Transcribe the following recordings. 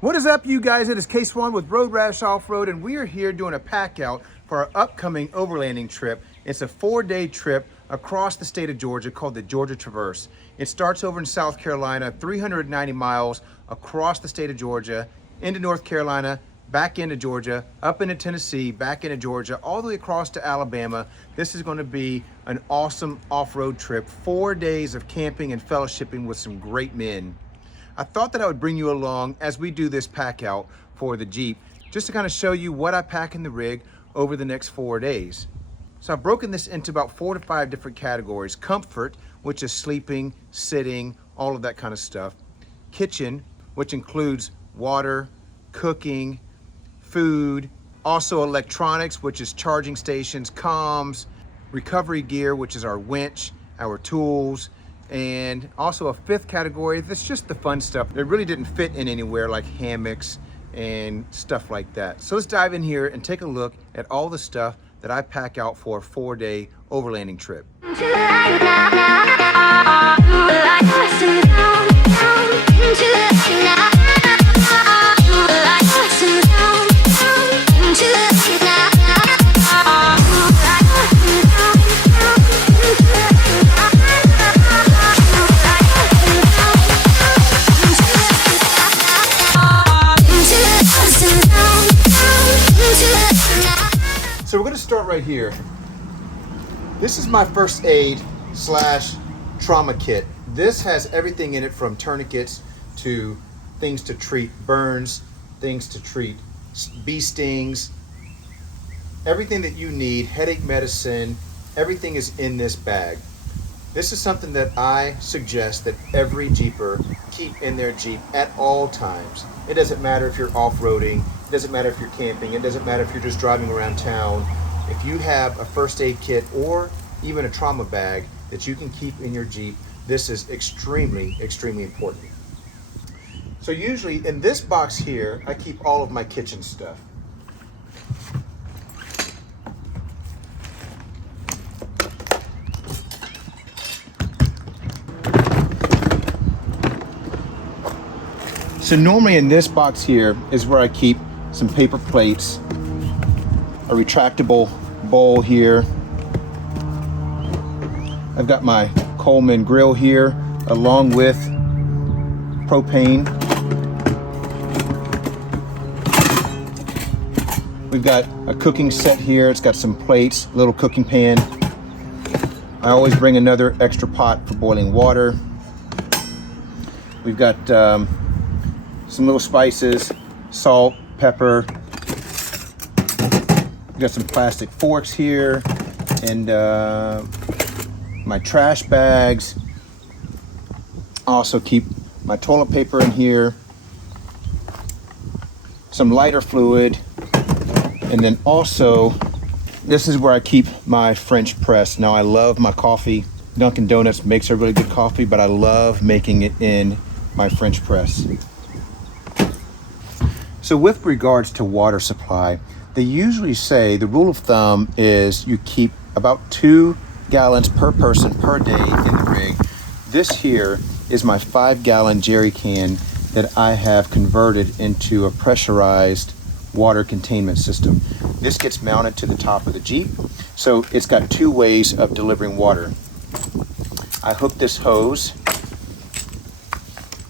What is up, you guys? It is Case One with Road Rash Off-Road, and we are here doing a pack out for our upcoming overlanding trip. It's a 4-day trip across the state of Georgia called the Georgia Traverse. It starts over in South Carolina, 390 miles across the state of Georgia, into North Carolina, back into Georgia, up into Tennessee, back into Georgia, all the way across to Alabama. This is going to be an awesome off-road trip, 4 days of camping and fellowshipping with some great men. I thought that I would bring you along as we do this pack out for the Jeep, just to kind of show you what I pack in the rig over the next 4 days. So I've broken this into about 4 to 5 different categories. Comfort, which is sleeping, sitting, all of that kind of stuff. Kitchen, which includes water, cooking, food, also electronics, which is charging stations, comms, recovery gear, which is our winch, our tools, and also a 5th category that's just the fun stuff that really didn't fit in anywhere, like hammocks and stuff like that. So let's dive in here and take a look at all the stuff that I pack out for a 4-day overlanding trip. So we're going to start right here. This is my first aid / trauma kit. This has everything in it, from tourniquets to things to treat burns, things to treat bee stings, everything that you need, headache medicine, everything is in this bag. This is something that I suggest that every Jeeper keep in their Jeep at all times. It doesn't matter if you're off-roading, it doesn't matter if you're camping, it doesn't matter if you're just driving around town. If you have a first aid kit or even a trauma bag that you can keep in your Jeep, this is extremely, extremely important. So usually in this box here, I keep all of my kitchen stuff. So normally in this box here is where I keep some paper plates, a retractable bowl here. I've got my Coleman grill here along with propane. We've got a cooking set here. It's got some plates, little cooking pan. I always bring another extra pot for boiling water. We've got some little spices, salt, pepper. We've got some plastic forks here, and my trash bags. I also keep my toilet paper in here, some lighter fluid, and then also this is where I keep my French press. Now I love my coffee. Dunkin' Donuts makes a really good coffee, but I love making it in my French press. So with regards to water supply, they usually say the rule of thumb is you keep about 2 gallons per person per day in the rig. This here is my 5-gallon jerry can that I have converted into a pressurized water containment system. This gets mounted to the top of the Jeep, so it's got 2 ways of delivering water. I hook this hose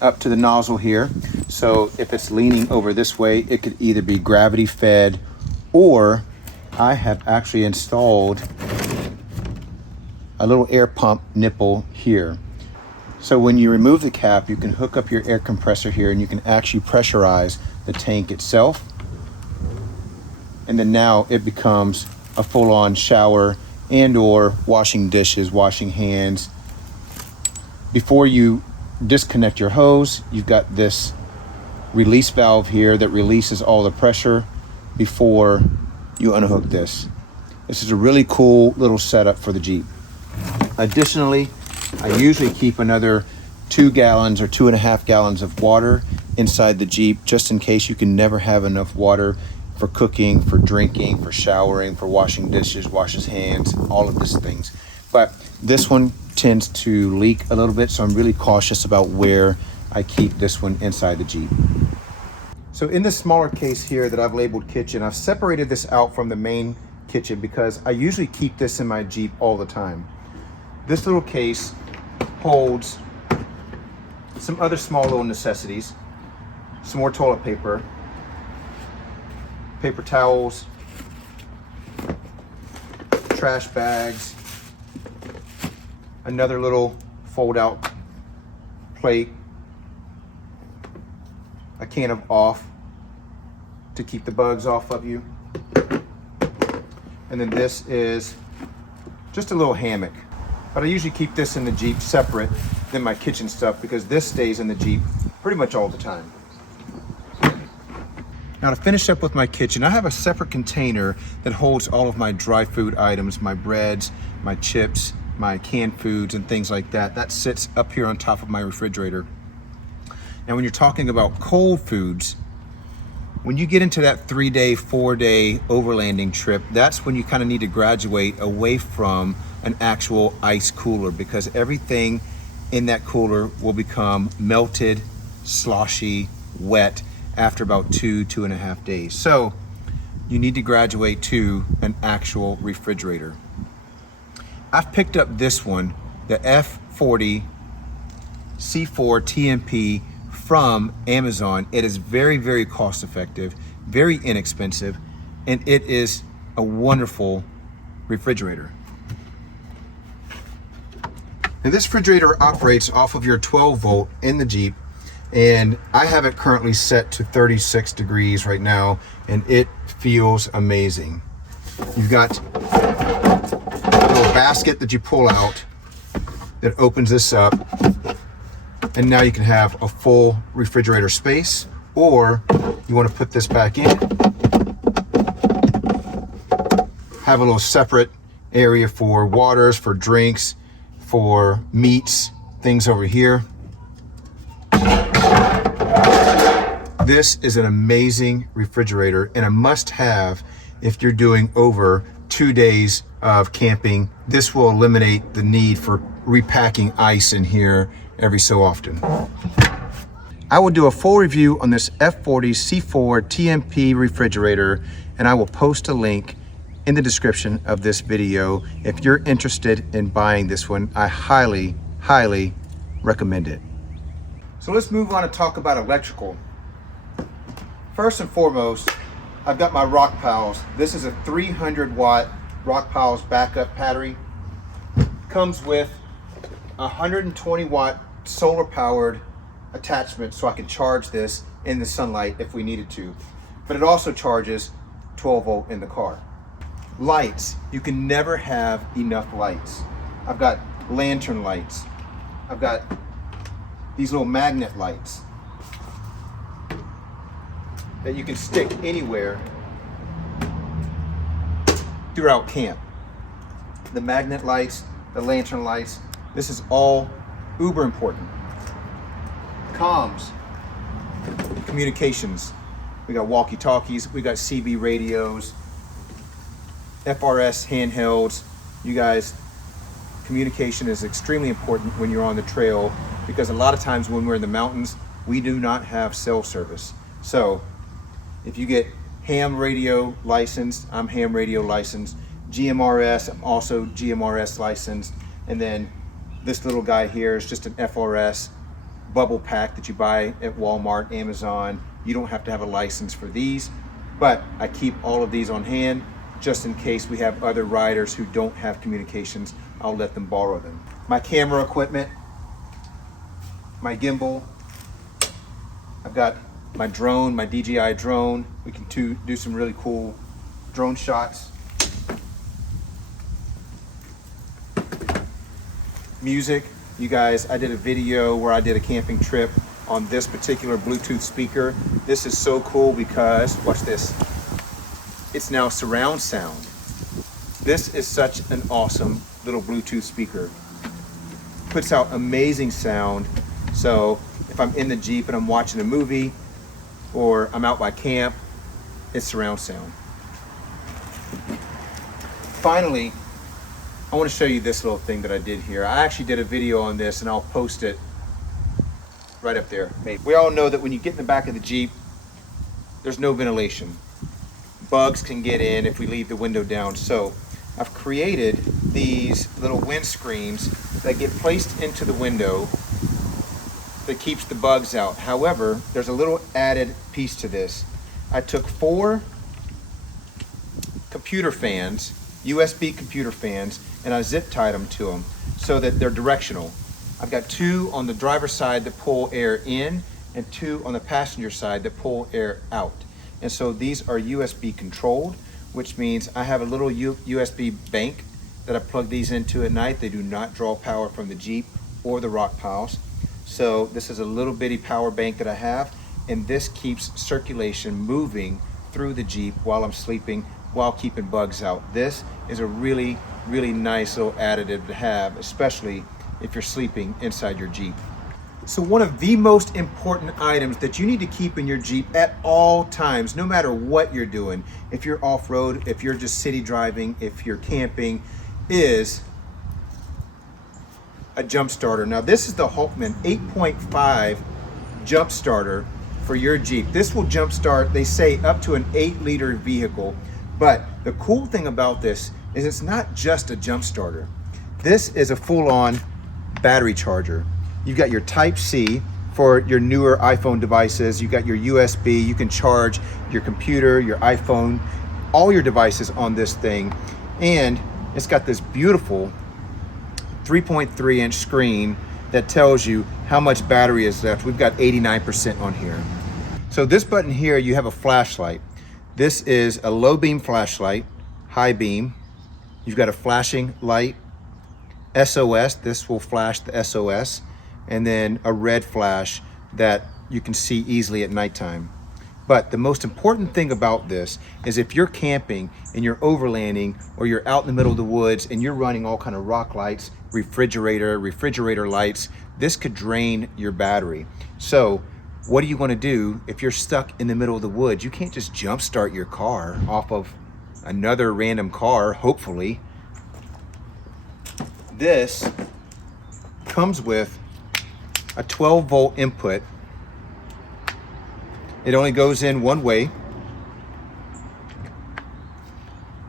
up to the nozzle here, so if it's leaning over this way, it could either be gravity fed, or I have actually installed a little air pump nipple here. So when you remove the cap, you can hook up your air compressor here and you can actually pressurize the tank itself. And then now it becomes a full-on shower and or washing dishes, washing hands. Before you disconnect your hose, you've got this release valve here that releases all the pressure before you unhook this. This is a really cool little setup for the Jeep. Additionally, I usually keep another 2 gallons or 2.5 gallons of water inside the Jeep, just in case you can never have enough water for cooking, for drinking, for showering, for washing dishes, washes hands, all of these things. But this one tends to leak a little bit, so I'm really cautious about where I keep this one inside the Jeep. So in this smaller case here that I've labeled kitchen, I've separated this out from the main kitchen because I usually keep this in my Jeep all the time. This little case holds some other small little necessities, some more toilet paper, paper towels, trash bags, another little fold out plate, a can of off to keep the bugs off of you. And then this is just a little hammock. But I usually keep this in the Jeep separate than my kitchen stuff because this stays in the Jeep pretty much all the time. Now to finish up with my kitchen, I have a separate container that holds all of my dry food items, my breads, my chips, my canned foods and things like that. That sits up here on top of my refrigerator. Now when you're talking about cold foods, when you get into that 3-day, 4-day overlanding trip, that's when you kind of need to graduate away from an actual ice cooler because everything in that cooler will become melted, sloshy, wet after about 2.5 days. So you need to graduate to an actual refrigerator. I've picked up this one, the F40 C4 TMP from Amazon. It is very, very cost effective, very inexpensive, and it is a wonderful refrigerator. Now this refrigerator operates off of your 12 volt in the Jeep, and I have it currently set to 36 degrees right now, and it feels amazing. You've got a little basket that you pull out that opens this up, and now you can have a full refrigerator space, or you want to put this back in, have a little separate area for waters, for drinks, for meats, things over here. This is an amazing refrigerator and a must-have if you're doing over 2 days of camping. This will eliminate the need for repacking ice in here every so often. I will do a full review on this F40 C4 TMP refrigerator, and I will post a link in the description of this video. If you're interested in buying this one, I highly, highly recommend it. So let's move on and talk about electrical. First and foremost, I've got my Rock Pals. This is a 300 watt Rock Pals backup battery. Comes with a 120 watt solar powered attachment so I can charge this in the sunlight if we needed to. But it also charges 12 volt in the car. Lights, you can never have enough lights. I've got lantern lights. I've got these little magnet lights that you can stick anywhere throughout camp. The magnet lights, the lantern lights, this is all uber important. Comms, communications. We got walkie-talkies, we got CB radios, FRS handhelds. You guys, communication is extremely important when you're on the trail because a lot of times when we're in the mountains, we do not have cell service. So if you get ham radio licensed, I'm ham radio licensed. GMRS, I'm also GMRS licensed. And then this little guy here is just an FRS bubble pack that you buy at Walmart, Amazon. You don't have to have a license for these, but I keep all of these on hand just in case we have other riders who don't have communications. I'll let them borrow them. My camera equipment, my gimbal. I've got my drone, my DJI drone. We can do some really cool drone shots. Music, you guys, I did a video where I did a camping trip on this particular Bluetooth speaker. This is so cool because, watch this, it's now surround sound. This is such an awesome little Bluetooth speaker. Puts out amazing sound. So if I'm in the Jeep and I'm watching a movie or I'm out by camp, it's surround sound. Finally, I want to show you this little thing that I did here. I actually did a video on this and I'll post it right up there. We all know that when you get in the back of the Jeep, there's no ventilation. Bugs can get in if we leave the window down. So I've created these little wind screens that get placed into the window that keeps the bugs out. However, there's a little added piece to this. I took 4 computer fans, USB computer fans, and I zip tied them to them so that they're directional. I've got 2 on the driver's side that pull air in and 2 on the passenger side that pull air out. And so these are USB controlled, which means I have a little USB bank that I plug these into at night. They do not draw power from the Jeep or the rock piles. So this is a little bitty power bank that I have, and this keeps circulation moving through the Jeep while I'm sleeping, while keeping bugs out. This is a really, really nice little additive to have, especially if you're sleeping inside your Jeep. So one of the most important items that you need to keep in your Jeep at all times, no matter what you're doing, if you're off-road, if you're just city driving, if you're camping, is a jump starter. Now this is the Hulkman 8.5 jump starter for your Jeep. This will jump start, they say, up to an 8-liter vehicle. But the cool thing about this is it's not just a jump starter. This is a full-on battery charger. You've got your Type-C for your newer iPhone devices. You've got your USB. You can charge your computer, your iPhone, all your devices on this thing. And it's got this beautiful 3.3-inch screen that tells you how much battery is left. We've got 89% on here. So this button here, you have a flashlight. This is a low beam flashlight, high beam. You've got a flashing light, SOS, this will flash the SOS, and then a red flash that you can see easily at nighttime. But the most important thing about this is if you're camping and you're overlanding, or you're out in the middle of the woods and you're running all kind of rock lights, refrigerator lights, this could drain your battery. So what do you want to do if you're stuck in the middle of the woods? You can't just jump start your car off of another random car, hopefully. This comes with a 12-volt input. It only goes in one way.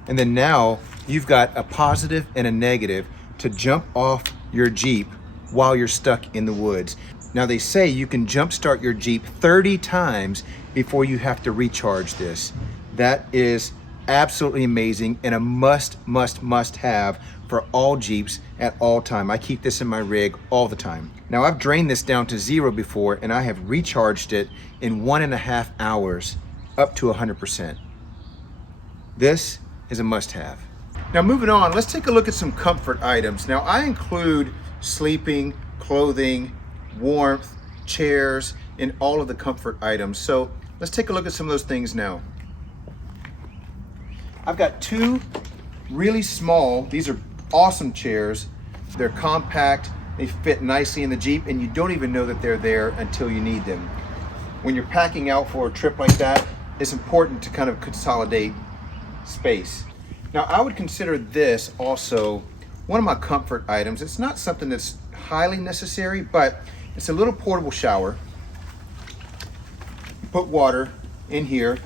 And then now you've got a positive and a negative to jump off your Jeep while you're stuck in the woods. Now they say you can jump start your Jeep 30 times before you have to recharge this. That is absolutely amazing and a must have for all Jeeps at all time. I keep this in my rig all the time. Now I've drained this down to 0 before, and I have recharged it in 1.5 hours up to 100%. This is a must have. Now moving on, let's take a look at some comfort items. Now I include sleeping, clothing, warmth, chairs, and all of the comfort items. So let's take a look at some of those things now. I've got 2 really small, these are awesome chairs. They're compact, they fit nicely in the Jeep, and you don't even know that they're there until you need them. When you're packing out for a trip like that, it's important to kind of consolidate space. Now I would consider this also one of my comfort items. It's not something that's highly necessary, but it's a little portable shower. You put water in here,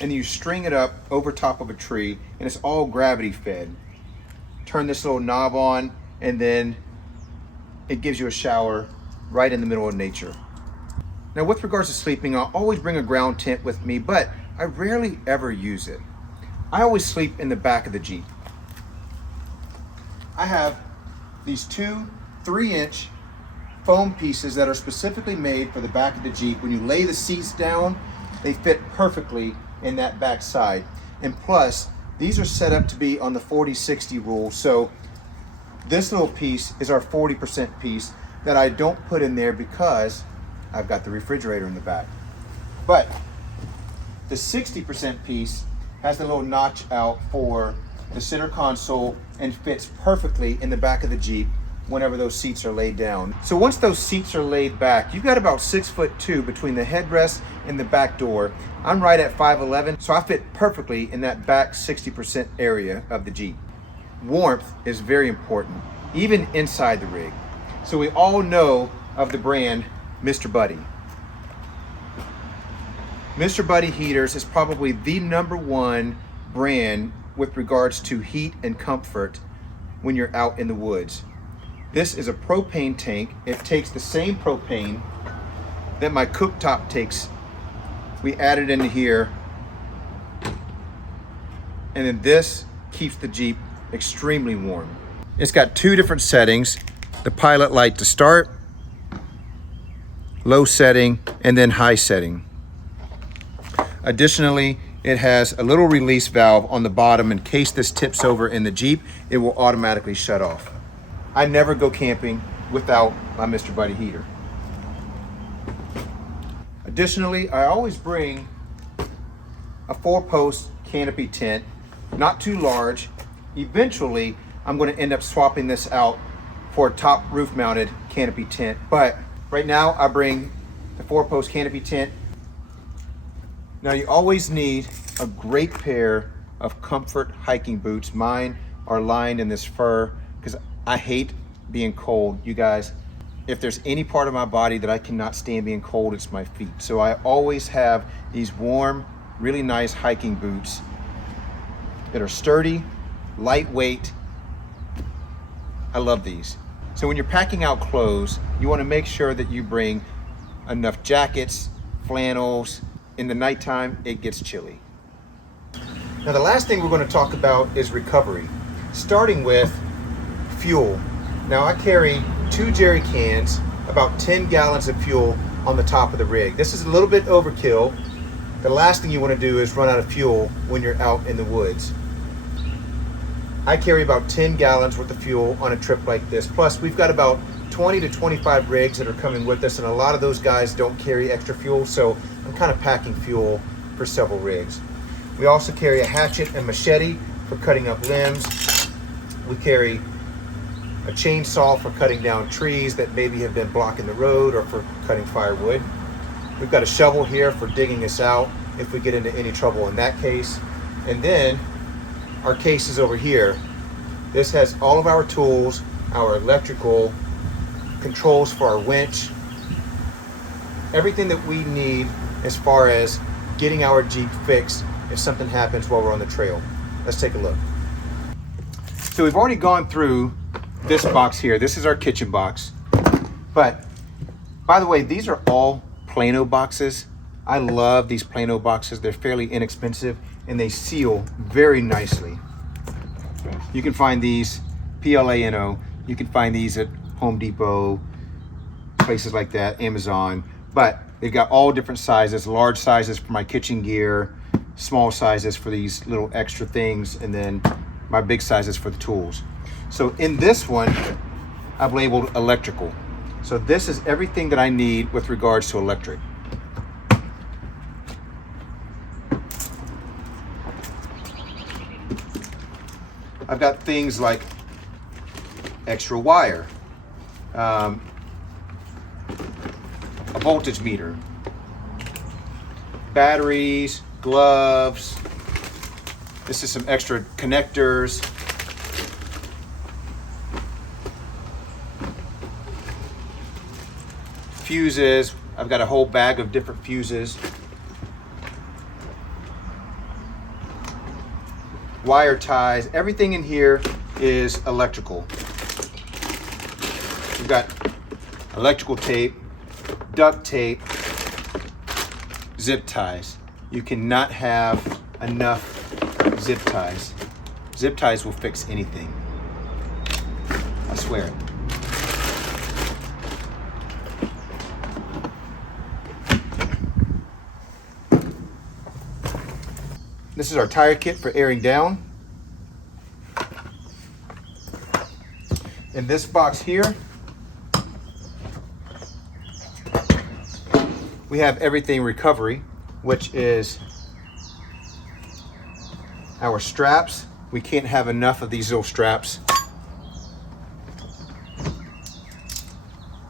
and you string it up over top of a tree, and it's all gravity fed. Turn this little knob on, and then it gives you a shower right in the middle of nature. Now with regards to sleeping, I'll always bring a ground tent with me, but I rarely ever use it. I always sleep in the back of the Jeep. I have these 2 3-inch foam pieces that are specifically made for the back of the Jeep. When you lay the seats down, they fit perfectly in that back side. And plus, these are set up to be on the 40-60 rule. So this little piece is our 40% piece that I don't put in there because I've got the refrigerator in the back. But the 60% piece has the little notch out for the center console and fits perfectly in the back of the Jeep whenever those seats are laid down. So once those seats are laid back, you've got about 6'2" between the headrest and the back door. I'm right at 5'11", so I fit perfectly in that back 60% area of the Jeep. Warmth is very important, even inside the rig. So we all know of the brand Mr. Buddy. Mr. Buddy Heaters is probably the #1 brand with regards to heat and comfort when you're out in the woods. This is a propane tank. It takes the same propane that my cooktop takes. We add it into here, and then this keeps the Jeep extremely warm. It's got 2 different settings: the pilot light to start, low setting, and then high setting. Additionally, it has a little release valve on the bottom. In case this tips over in the Jeep, it will automatically shut off. I never go camping without my Mr. Buddy heater. Additionally, I always bring a 4-post canopy tent, not too large. Eventually, I'm going to end up swapping this out for a top roof mounted canopy tent, but right now I bring the 4-post canopy tent. Now you always need a great pair of comfort hiking boots. Mine are lined in this fur because I hate being cold. You guys, if there's any part of my body that I cannot stand being cold, it's my feet. So I always have these warm, really nice hiking boots that are sturdy, lightweight. I love these. So when you're packing out clothes, you want to make sure that you bring enough jackets, flannels. In the nighttime, it gets chilly. Now the last thing we're going to talk about is recovery, starting with fuel. Now I carry 2 jerry cans, about 10 gallons of fuel on the top of the rig. This is a little bit overkill. The last thing you want to do is run out of fuel when you're out in the woods. I carry about 10 gallons worth of fuel on a trip like this. Plus, we've got about 20 to 25 rigs that are coming with us, and a lot of those guys don't carry extra fuel, so I'm kind of packing fuel for several rigs. We also carry a hatchet and machete for cutting up limbs. We carry a chainsaw for cutting down trees that maybe have been blocking the road, or for cutting firewood. We've got a shovel here for digging us out if we get into any trouble in that case. And then our case is over here. This has all of our tools, our electrical controls for our winch, everything that we need as far as getting our Jeep fixed if something happens while we're on the trail. Let's take a look. So we've already gone through this box here. This is our kitchen box. But by the way, these are all Plano boxes. I love these Plano boxes. They're fairly inexpensive and they seal very nicely. You can find these PLANO. You can find these at Home Depot, places like that, Amazon. But they've got all different sizes, large sizes for my kitchen gear, small sizes for these little extra things, and then my big sizes for the tools. So in this one, I've labeled electrical. So this is everything that I need with regards to electric. I've got things like extra wire, a voltage meter, batteries, gloves. This is some extra connectors. Fuses. I've got a whole bag of different fuses. Wire ties. Everything in here is electrical. We've got electrical tape, duct tape, zip ties. You cannot have enough zip ties. Zip ties will fix anything. I swear it. This is our tire kit for airing down. In this box here, we have everything recovery, which is our straps. We can't have enough of these little straps.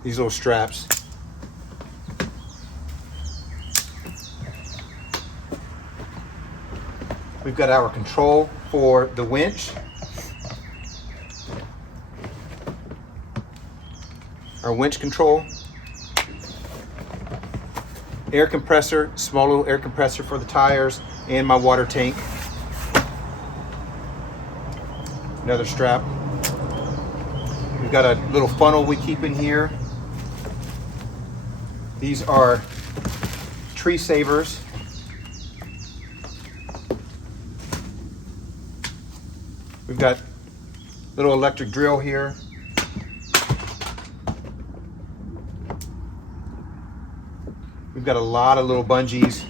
These little straps. We've got our control for the winch. Our winch control. air compressor, small little air compressor for the tires, and my water tank. Another strap. We've got a little funnel we keep in here. These are tree savers. We've got little electric drill here. We've got a lot of little bungees,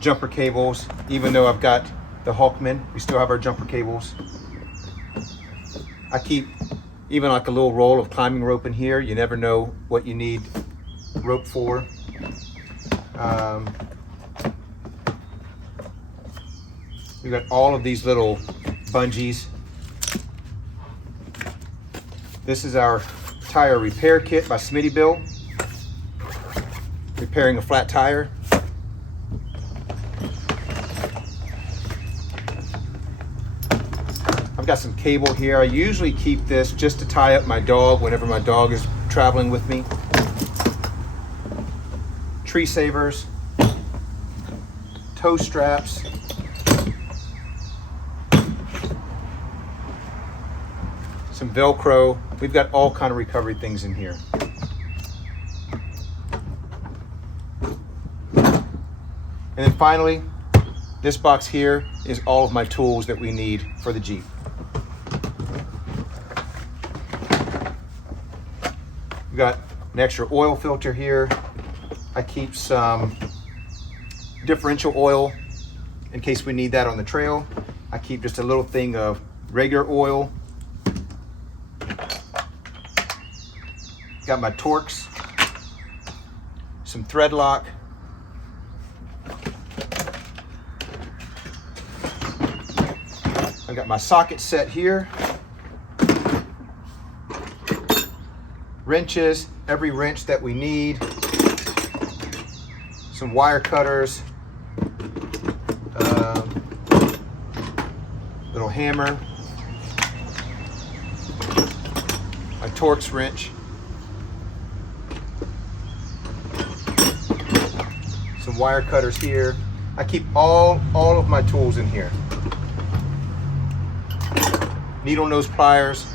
jumper cables. Even though I've got the Hawkman, we still have our jumper cables. I keep even like a little roll of climbing rope in here. You never know what you need rope for. We've got all of these little bungees. This is our tire repair kit by Smittyville. Repairing a flat tire. I've got some cable here. I usually keep this just to tie up my dog whenever my dog is traveling with me. Tree savers, toe straps, some Velcro. We've got all kind of recovery things in here. And then finally, this box here is all of my tools that we need for the Jeep. We've got an extra oil filter here. I keep some differential oil in case we need that on the trail. I keep just a little thing of regular oil. Got my Torx, some thread lock, I've got my socket set here, wrenches, every wrench that we need, some wire cutters, little hammer, my Torx wrench, some wire cutters here. I keep all of my tools in here. Needle nose pliers,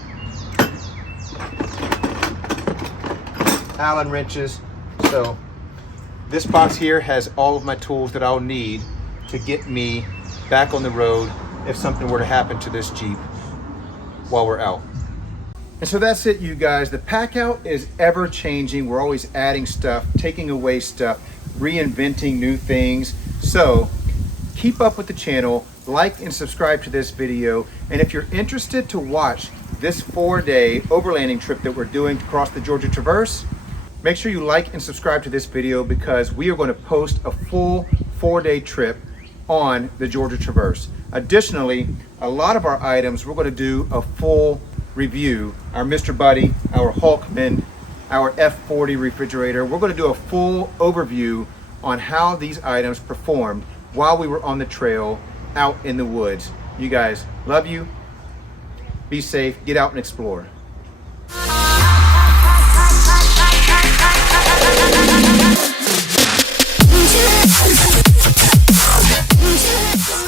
Allen wrenches. So this box here has all of my tools that I'll need to get me back on the road if something were to happen to this Jeep while we're out. And so that's it, you guys. The pack out is ever changing. We're always adding stuff, taking away stuff, reinventing new things. So keep up with the channel, like and subscribe to this video. And if you're interested to watch this 4-day overlanding trip that we're doing across the Georgia Traverse, make sure you like and subscribe to this video, because we are going to post a full 4-day trip on the Georgia Traverse. Additionally, a lot of our items, we're going to do a full review. Our Mr. Buddy, our Hawkman, our F40 refrigerator. We're going to do a full overview on how these items performed while we were on the trail out in the woods. You guys, love you. Be safe. Get out and explore. Winch.